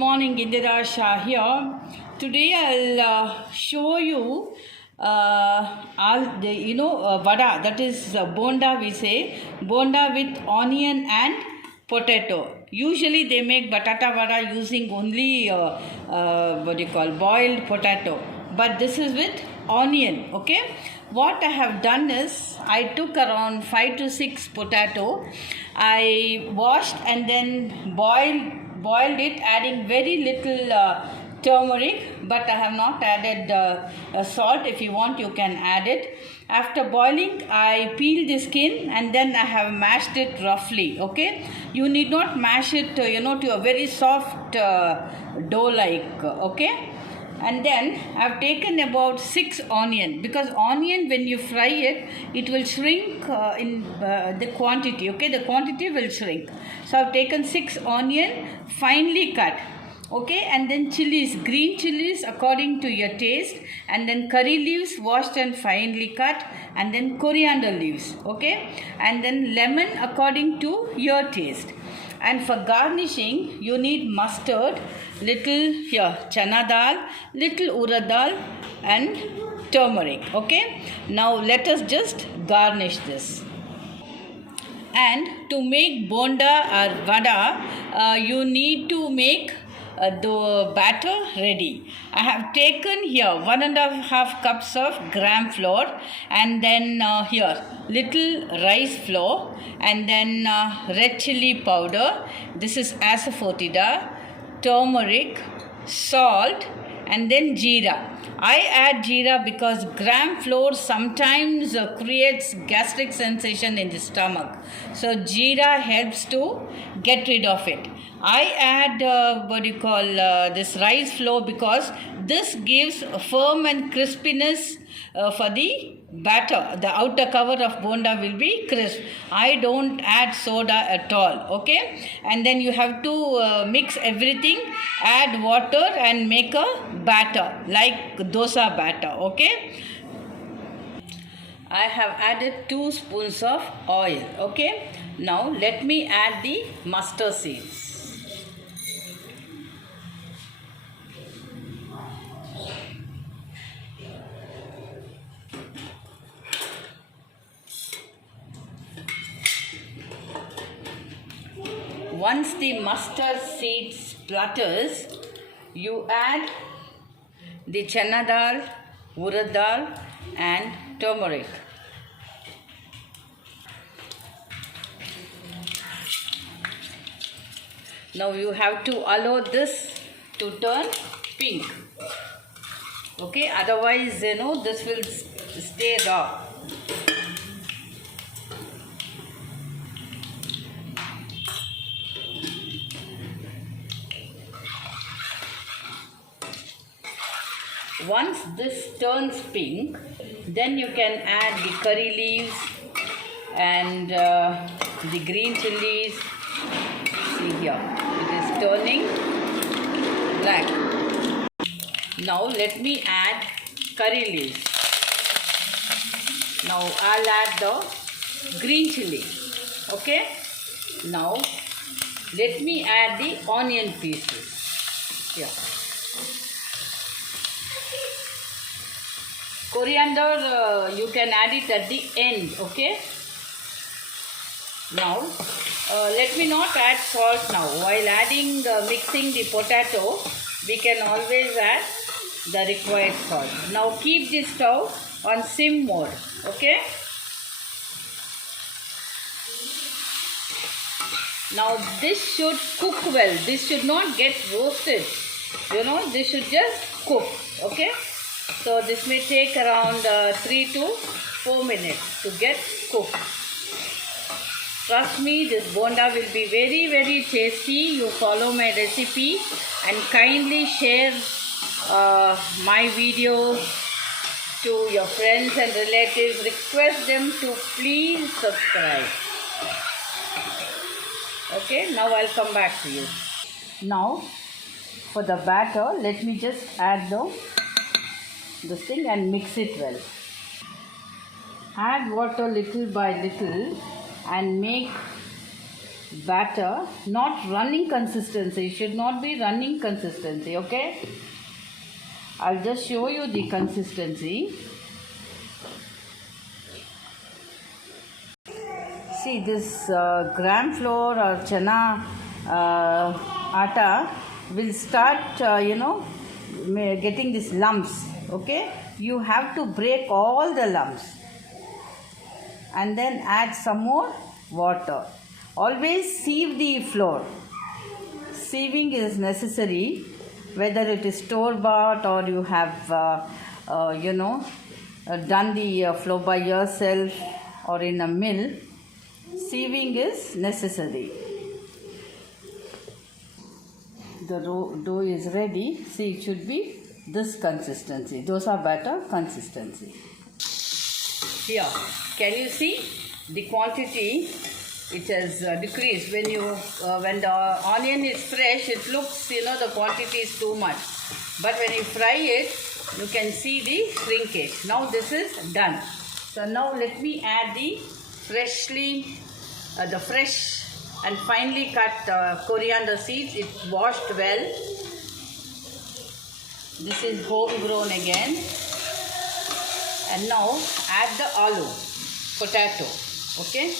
morning, Indira Shah here. Today I'll show you vada, that is bonda, we say bonda with onion and potato. Usually they make batata vada using only boiled potato, but this is with onion. Okay, what I have done is I took around 5 to 6 potato. I washed and then boiled it, adding very little turmeric, but I have not added salt. If you want, you can add it. After boiling, I peeled the skin and then I have mashed it roughly. Okay, you need not mash it to a very soft dough like. Okay, and then I've taken about 6 onion, because onion, when you fry it, it will shrink in the quantity. Okay, the quantity will shrink. So I've taken 6 onion finely cut. Okay, and then chilies, green chilies according to your taste, and then curry leaves washed and finely cut, and then coriander leaves. Okay, and then lemon according to your taste. And for garnishing, you need mustard, little here chana dal, little urad dal, and turmeric. Okay, now let us just garnish this. And to make bonda or vada, you need to make the batter ready. I have taken here 1.5 cups of gram flour, and then here little rice flour, and then red chili powder. This is asafoetida, turmeric, salt, and then jeera. I add jeera because gram flour sometimes creates gastric sensation in the stomach. So jeera helps to get rid of it. I add this rice flour because this gives firm and crispiness for the batter. The outer cover of bonda will be crisp. I don't add soda at all. Okay, and then you have to mix everything, add water and make a batter like dosa batter. Okay, I have added 2 spoons of oil. Okay, now let me add the mustard seeds. Once the mustard seed splutters, you add the chana dal, urad dal, and turmeric. Now you have to allow this to turn pink. Okay, otherwise this will stay raw. Once this turns pink, then you can add the curry leaves and the green chilies. See here, it is turning black. Now let me add curry leaves. Now I'll add the green chili. Okay. Now let me add the onion pieces. Here. Coriander, you can add it at the end. Okay. Now let me not add salt now. While mixing the potato, we can always add the required salt. Now keep the stove on sim mode. Okay. Now this should cook well. This should not get roasted. This should just cook. Okay. So this may take around 3 to 4 minutes to get cooked. Trust me, this bonda will be very, very tasty. You follow my recipe and kindly share my video to your friends and relatives. Request them to please subscribe. Okay, now I'll come back to you. Now for the batter, let me just add this thing and mix it well. Add water little by little and make batter, not running consistency. It should not be running consistency, okay? I'll just show you the consistency. See, this gram flour or chana atta will start, getting these lumps, okay? You have to break all the lumps and then add some more water. Always sieve the flour. Sieving is necessary, whether it is store bought or you have done the flour by yourself or in a mill. Sieving is necessary. The dough is ready. See, it should be this consistency. Dosa batter consistency. Here, can you see the quantity? It has decreased. When the onion is fresh, it looks, the quantity is too much. But when you fry it, you can see the shrinkage. Now this is done. So now let me add the fresh and finely cut coriander seeds. It's washed well. This is homegrown again. And now add the aloo, potato. Okay.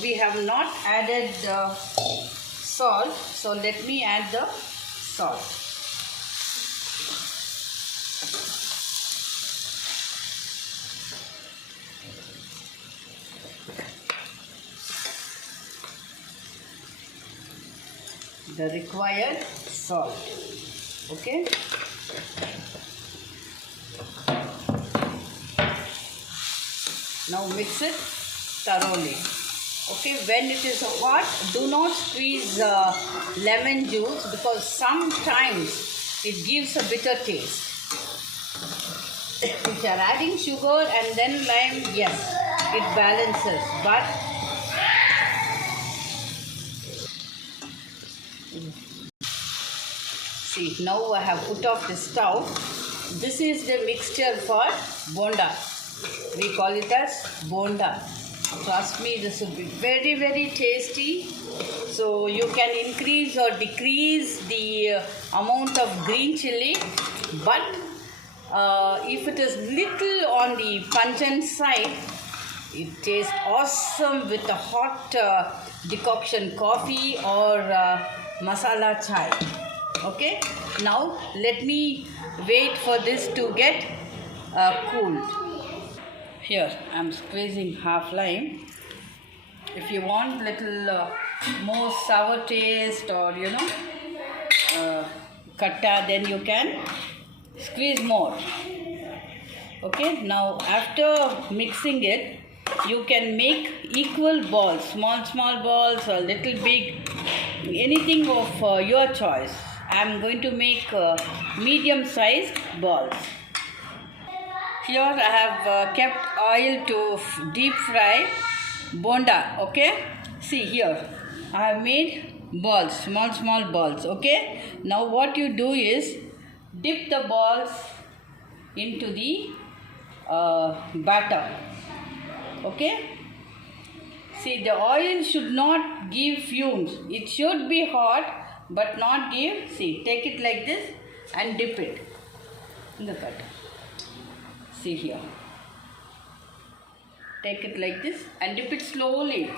We have not added salt, so let me add the salt. The required salt. Okay. Now mix it thoroughly. Okay, when it is hot, do not squeeze lemon juice because sometimes it gives a bitter taste. If you are adding sugar and then lime, yes, it balances. But see, now I have put off the stove. This is the mixture for bonda. We call it as bonda. Trust me, this will be very, very tasty. So you can increase or decrease the amount of green chilli. But if it is little on the pungent side, it tastes awesome with a hot decoction coffee or masala chai. Okay. Now let me wait for this to get cooled. Here I am squeezing half lime. If you want little more sour taste or katta, then you can squeeze more. Okay, now after mixing it, you can make equal balls, small balls or little big, anything of your choice. I am going to make medium sized balls. Here I have kept oil to deep fry bonda. Okay, see here I have made balls, small balls. Okay, now what you do is dip the balls into the batter. Okay, see, the oil should not give fumes. It should be hot but not give. See, take it like this and dip it in the batter. See here, take it like this and dip it slowly.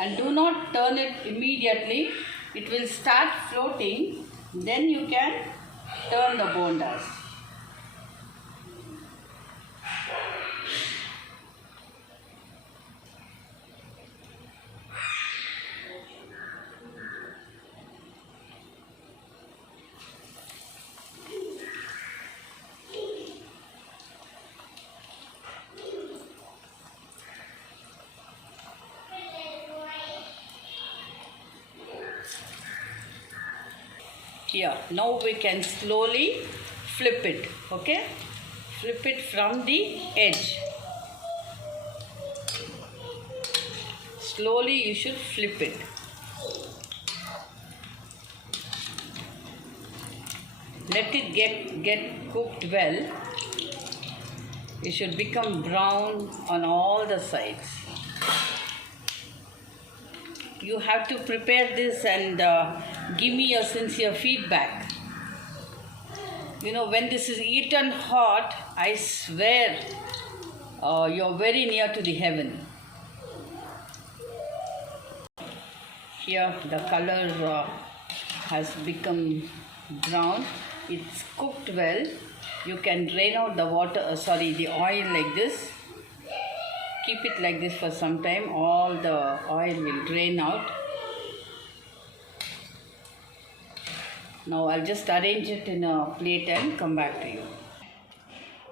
And do not turn it immediately. It will start floating. Then you can turn the bondas. Here, now we can slowly flip it. Okay, flip it from the edge. Slowly you should flip it. let it get cooked well. It should become brown on all the sides. You have to prepare this and give me your sincere feedback. You know, when this is eaten hot, I swear you're very near to the heaven. Here the color has become brown. It's cooked well. You can drain out the water, the oil like this. Keep it like this for some time. All the oil will drain out. Now I'll just arrange it in a plate and come back to you.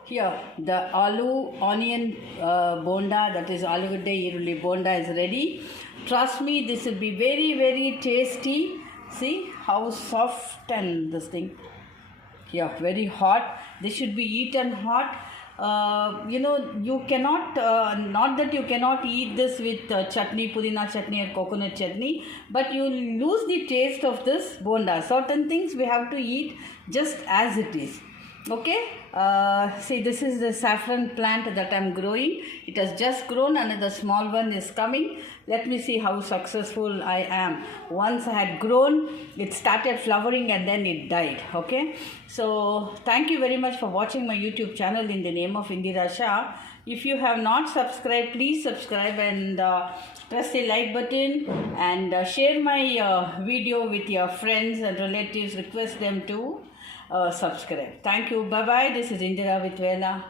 Here the aloo onion bonda, that is alugade irulli bonda, is ready. Trust me, this will be very, very tasty. See how soft and this thing. Yeah, very hot. This should be eaten hot. You cannot, not that you cannot eat this with chutney, pudina chutney or coconut chutney, but you lose the taste of this bonda. Certain things we have to eat just as it is. Okay, see, this is the saffron plant that I'm growing. It has just grown, another small one is coming. Let me see how successful I am. Once I had grown, it started flowering and then it died. Okay, so thank you very much for watching my YouTube channel in the name of Indira Shah. If you have not subscribed, please subscribe and press the like button and share my video with your friends and relatives. Request them to subscribe. Thank you. Bye bye. This is Indira with Vela.